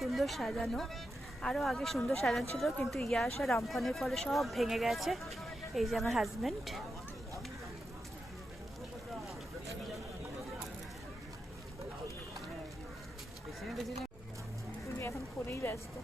সুন্দর সাজানো, আরও আগে সুন্দর সাজানো ছিল, কিন্তু ইয়াস আর আমফানের ফলে সব ভেঙে গেছে। এই যে আমার হাজব্যান্ড। তুমি এখন ফোনেই ব্যস্ত।